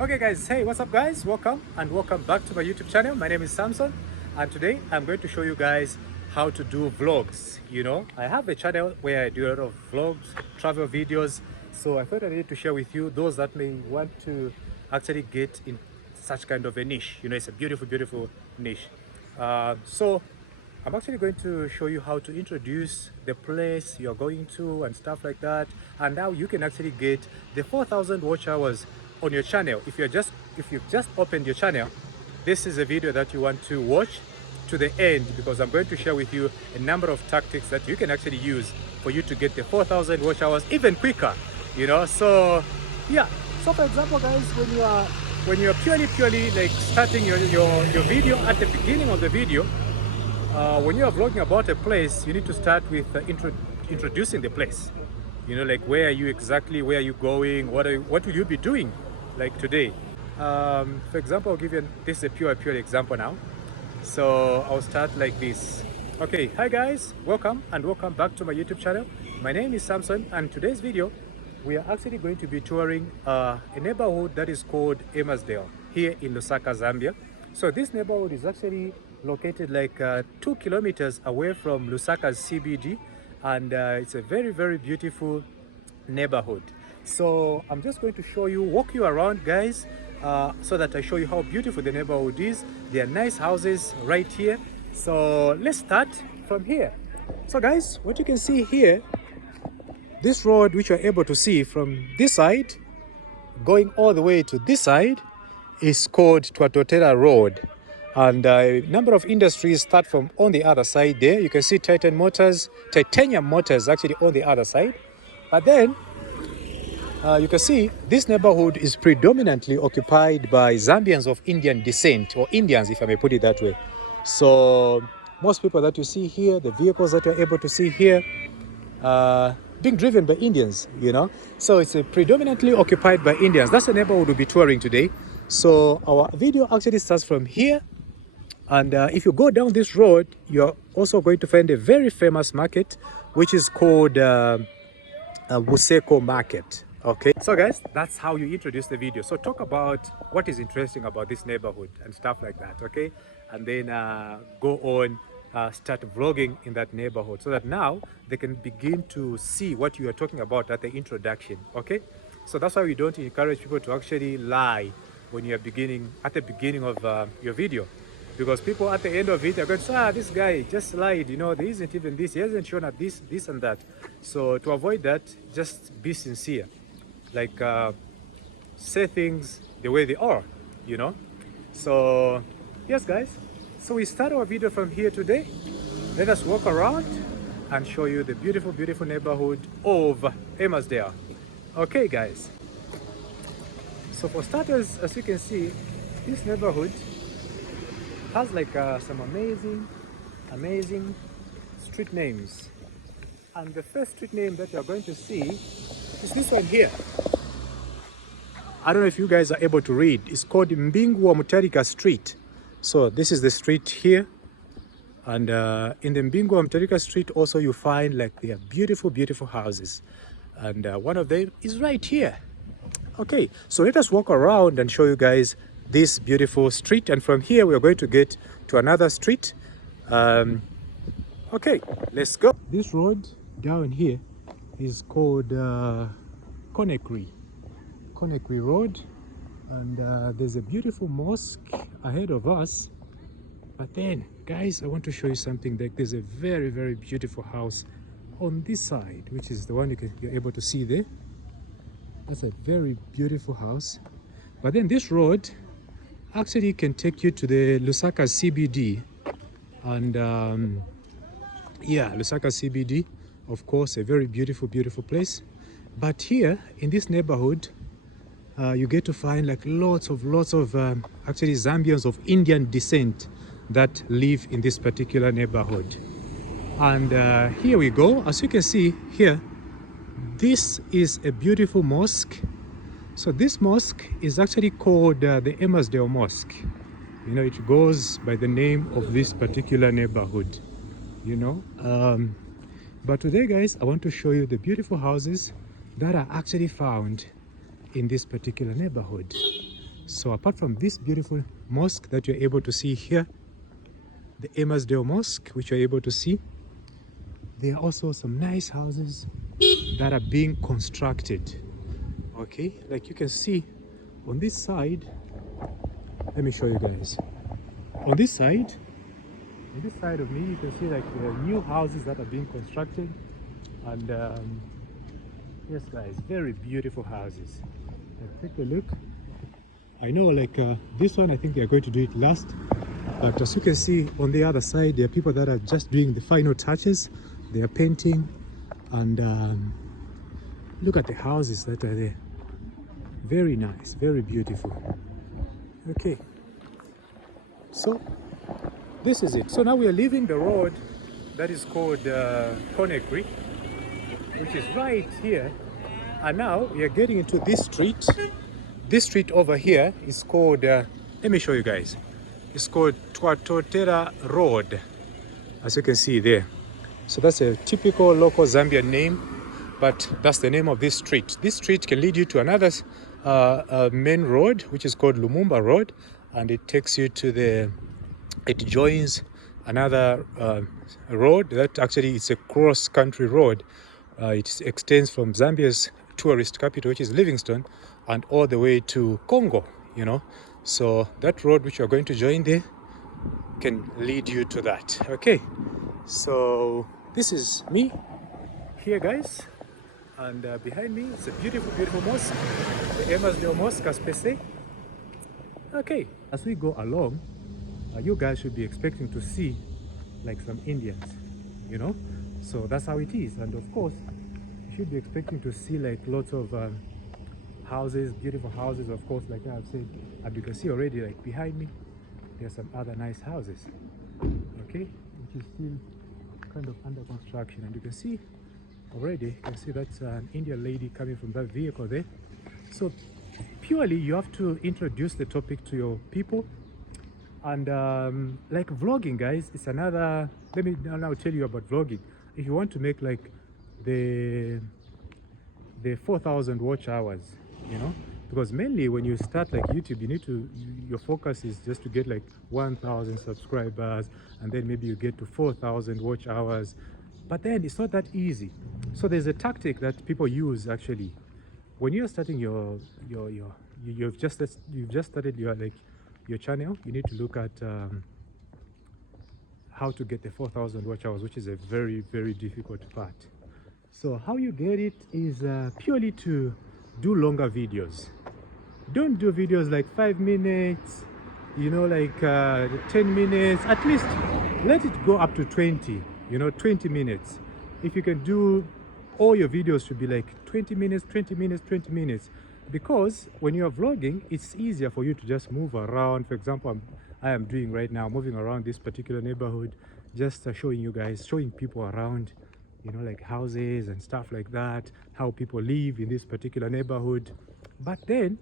Okay guys, hey, what's up guys? Welcome back to my YouTube channel. My name is Samson, and today I'm going to show you guys how to do vlogs. I have a channel where I do a lot of vlogs, travel videos, so I thought I needed to share with you those that may want to actually get in such kind of a niche. It's a beautiful niche. So I'm actually going to show you how to introduce the place you're going to and stuff like that, and now you can actually get the 4,000 watch hours on your channel. If you've just opened your channel, this is a video that you want to watch to the end, because I'm going to share with you a number of tactics that you can actually use for you to get the 4,000 watch hours even quicker. So yeah, so for example guys, when you're purely like starting your video, at the beginning of the video, when you are vlogging about a place, you need to start with introducing the place. Like where are you exactly, where are you going, what will you be doing like today. For example, I'll give you this is a pure example now. So I'll start like this. Okay, hi guys, welcome back to my YouTube channel. My name is Samson, and today's video we are actually going to be touring a neighborhood that is called Emersdale here in Lusaka, Zambia. So this neighborhood is actually located like 2 kilometers away from Lusaka's CBD, and it's a very beautiful neighborhood. So I'm just going to walk you around guys, so that I show you how beautiful the neighborhood is. There are nice houses right here. So let's start from here. So guys, what you can see here, this road which you're able to see from this side going all the way to this side is called Twatotera Road, and a number of industries start from on the other side there. You can see Titanium Motors actually on the other side. But then you can see this neighborhood is predominantly occupied by Zambians of Indian descent, or Indians if I may put it that way. So most people that you see here, the vehicles that you're able to see here, being driven by Indians, So it's predominantly occupied by Indians. That's the neighborhood we'll be touring today. So our video actually starts from here. And if you go down this road, you're also going to find a very famous market, which is called Buseko Market. Okay, so guys, that's how you introduce the video. So talk about what is interesting about this neighborhood and stuff like that, okay? And then go on, start vlogging in that neighborhood, so that now they can begin to see what you are talking about at the introduction, okay? So that's why we don't encourage people to actually lie when you are at the beginning of your video, because people at the end of it are going to say, this guy just lied, there isn't even this, he hasn't shown us this and that. So to avoid that, just be sincere, like say things the way they are, So yes guys, so we start our video from here today. Let us walk around and show you the beautiful neighborhood of Emersdale. Okay guys, so for starters, as you can see, this neighborhood has like some amazing street names, and the first street name that you're going to see is this one here. I don't know if you guys are able to read. It's called Mbingu wa Mutarika Street. So this is the street here, and in the Mbingu wa Mutarika Street also you find like there are beautiful houses, and one of them is right here. Okay, so let us walk around and show you guys this beautiful street, and from here we are going to get to another street. Okay, let's go. This road down here is called Conakry Road, and there's a beautiful mosque ahead of us. But then guys, I want to show you something. Like there's a very beautiful house on this side, which is the one you're able to see there. That's a very beautiful house. But then this road actually can take you to the Lusaka CBD, and yeah, Lusaka CBD, of course, a very beautiful place. But here in this neighborhood, you get to find like lots of actually Zambians of Indian descent that live in this particular neighborhood. And here we go. As you can see here, this is a beautiful mosque. So this mosque is actually called the Emersdale Mosque. It goes by the name of this particular neighborhood, But today, guys, I want to show you the beautiful houses that are actually found in this particular neighborhood. So apart from this beautiful mosque that you're able to see here, the Emersdale Mosque, which you're able to see, there are also some nice houses that are being constructed. Okay, like you can see on this side, let me show you guys. On this side of me, you can see like there are new houses that are being constructed, and yes guys, very beautiful houses. Take a look. I know like this one, I think they're going to do it last, but as you can see on the other side, there are people that are just doing the final touches. They are painting, and look at the houses that are there. Very nice, very beautiful. Okay, so this is it. So now we are leaving the road that is called Conakry, which is right here, and now we are getting into this street. This street over here is called, let me show you guys. It's called Twatotera Road, as you can see there. So that's a typical local Zambian name, but that's the name of this street. This street can lead you to another main road, which is called Lumumba Road, and it takes you to it joins another road that actually is a cross-country road. It extends from Zambia's tourist capital, which is Livingstone, and all the way to Congo, you know. So that road which you're going to join there can lead you to that. Okay, so this is me here, guys, and behind me is a beautiful, beautiful mosque, the Emersdale Mosque, as per se. Okay, as we go along, you guys should be expecting to see like some Indians, you know. So that's how it is, and of course you should be expecting to see like lots of houses, beautiful houses, of course, like I've said. And you can see already, like behind me, there are some other nice houses, okay, which is still kind of under construction. And you can see already, you can see that's an Indian lady coming from that vehicle there. So purely you have to introduce the topic to your people, and like vlogging, guys, it's another, let me now tell you about vlogging. If you want to make like the 4,000 watch hours, you know, because mainly when you start like YouTube, you need to, your focus is just to get like 1,000 subscribers, and then maybe you get to 4,000 watch hours, but then it's not that easy. So there's a tactic that people use actually when you're starting you've just started your channel. You need to look at how to get the 4,000 watch hours, which is a very, very difficult part. So how you get it is purely to do longer videos. Don't do videos like 5 minutes, you know, like 10 minutes. At least let it go up to 20, you know, 20 minutes. If you can do, all your videos should be like 20 minutes, 20 minutes, 20 minutes. Because when you're vlogging, it's easier for you to just move around. For example, I am doing right now, moving around this particular neighborhood, just showing you guys, showing people around, you know, like houses and stuff like that, how people live in this particular neighborhood. But then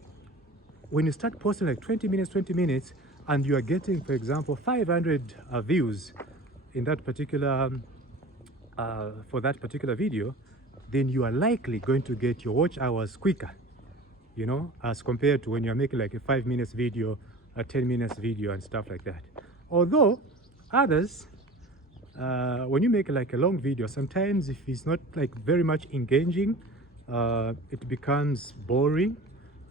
when you start posting like 20 minutes, and you are getting, for example, 500 views in that particular for that particular video, then you are likely going to get your watch hours quicker, you know, as compared to when you're making like a 5 minutes video, a 10 minutes video and stuff like that. Although others, when you make like a long video, sometimes if it's not like very much engaging, it becomes boring,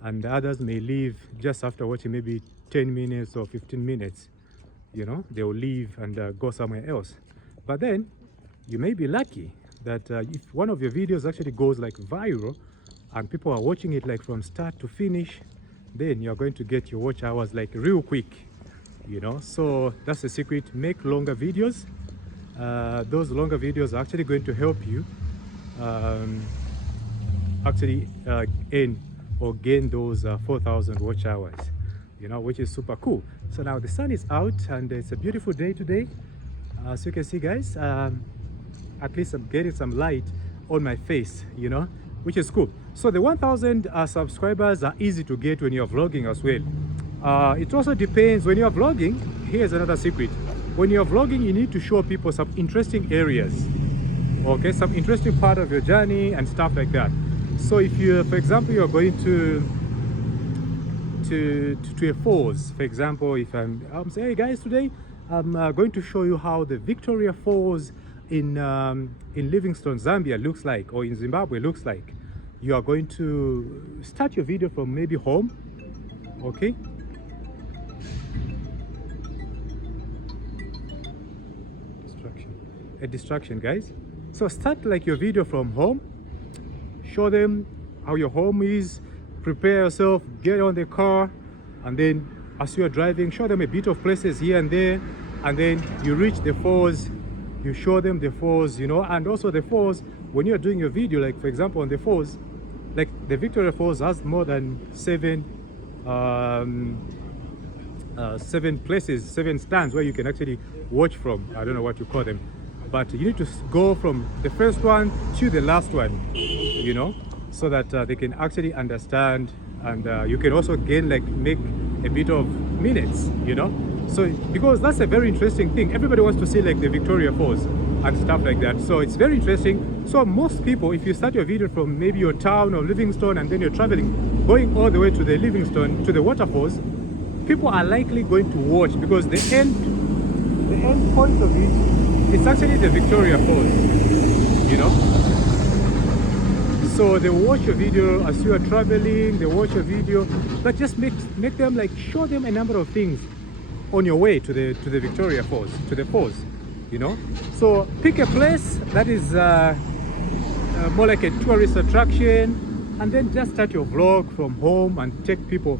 and others may leave just after watching maybe 10 minutes or 15 minutes, you know, they will leave and go somewhere else. But then you may be lucky that if one of your videos actually goes like viral and people are watching it like from start to finish, then you're going to get your watch hours like real quick, you know. So that's the secret. Make longer videos. Those longer videos are actually going to help you actually gain those 4,000 watch hours, you know, which is super cool. So now the sun is out and it's a beautiful day today. So you can see, guys, at least I'm getting some light on my face, you know, which is cool. So the 1,000 subscribers are easy to get when you're vlogging as well. It also depends. When you're vlogging, here's another secret. When you're vlogging, you need to show people some interesting areas, okay, some interesting part of your journey and stuff like that. So if you, for example, you're going to to a falls. For example, if I'm saying, hey guys, today I'm going to show you how the Victoria Falls in Livingstone, Zambia looks like, or in Zimbabwe looks like. You are going to start your video from maybe home, okay? A distraction, guys. So start like your video from home, show them how your home is, prepare yourself, get on the car, and then as you're driving, show them a bit of places here and there, and then you reach the falls, you show them the falls, you know. And also the falls, when you're doing your video, like for example on the falls, like the Victoria Falls has more than seven places, 7 stands where you can actually watch from. I don't know what you call them, but you need to go from the first one to the last one, you know, so that they can actually understand, and you can also gain, like, make a bit of minutes, you know. So because that's a very interesting thing, everybody wants to see like the Victoria Falls and stuff like that, so it's very interesting. So most people, if you start your video from maybe your town or Livingstone and then you're traveling, going all the way to the Livingstone, to the waterfalls, people are likely going to watch, because the end point of it, it's actually the Victoria Falls, you know. So they watch your video as you are traveling, they watch your video, but just make them, like, show them a number of things on your way to the Victoria Falls, to the falls, you know. So pick a place that is more like a tourist attraction, and then just start your vlog from home and take people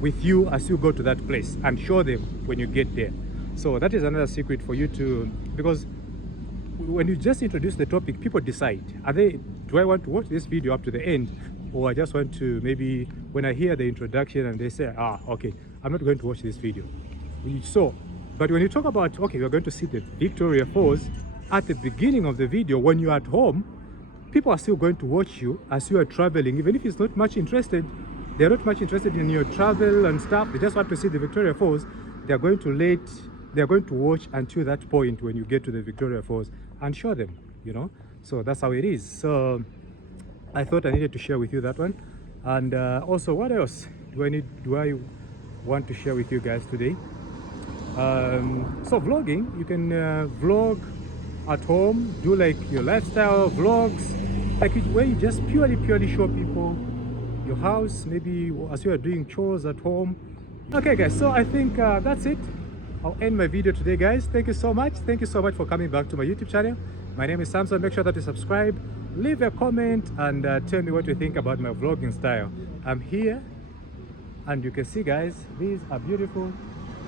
with you as you go to that place and show them when you get there. So that is another secret for you to, because when you just introduce the topic, people decide, do I want to watch this video up to the end, or I just want to, maybe when I hear the introduction and they say, okay, I'm not going to watch this video. So, but when you talk about, okay, we're going to see the Victoria Falls at the beginning of the video, when you're at home, people are still going to watch you as you are traveling, even if it's not much interested. They're not much interested in your travel and stuff. They just want to see the Victoria Falls. They're going to watch until that point when you get to the Victoria Falls and show them, you know. So that's how it is. So I thought I needed to share with you that one. And also, what else do I want to share with you guys today? So vlogging, you can vlog at home, do like your lifestyle vlogs, like where you just purely show people your house, maybe as you are doing chores at home. Okay guys, so I think that's it. I'll end my video today, guys. Thank you so much for coming back to my YouTube channel. My name is Samson. Make sure that you subscribe, leave a comment, and tell me what you think about my vlogging style. I'm here, and you can see, guys, these are beautiful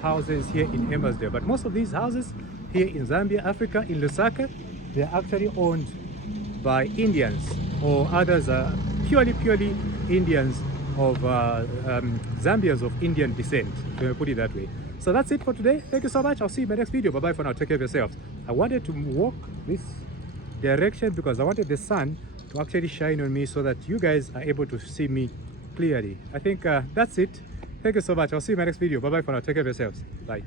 houses here in Hammarsdale, but most of these houses here in Zambia, Africa, in Lusaka, they're actually owned by Indians, or others are purely Indians of Zambians of Indian descent, to put it that way. So that's it for today. Thank you so much. I'll see you in my next video. Bye bye for now. Take care of yourselves. I wanted to walk this direction because I wanted the sun to actually shine on me so that you guys are able to see me clearly. I think that's it. Thank you so much. I'll see you in my next video. Bye bye for now. Take care of yourselves. Bye.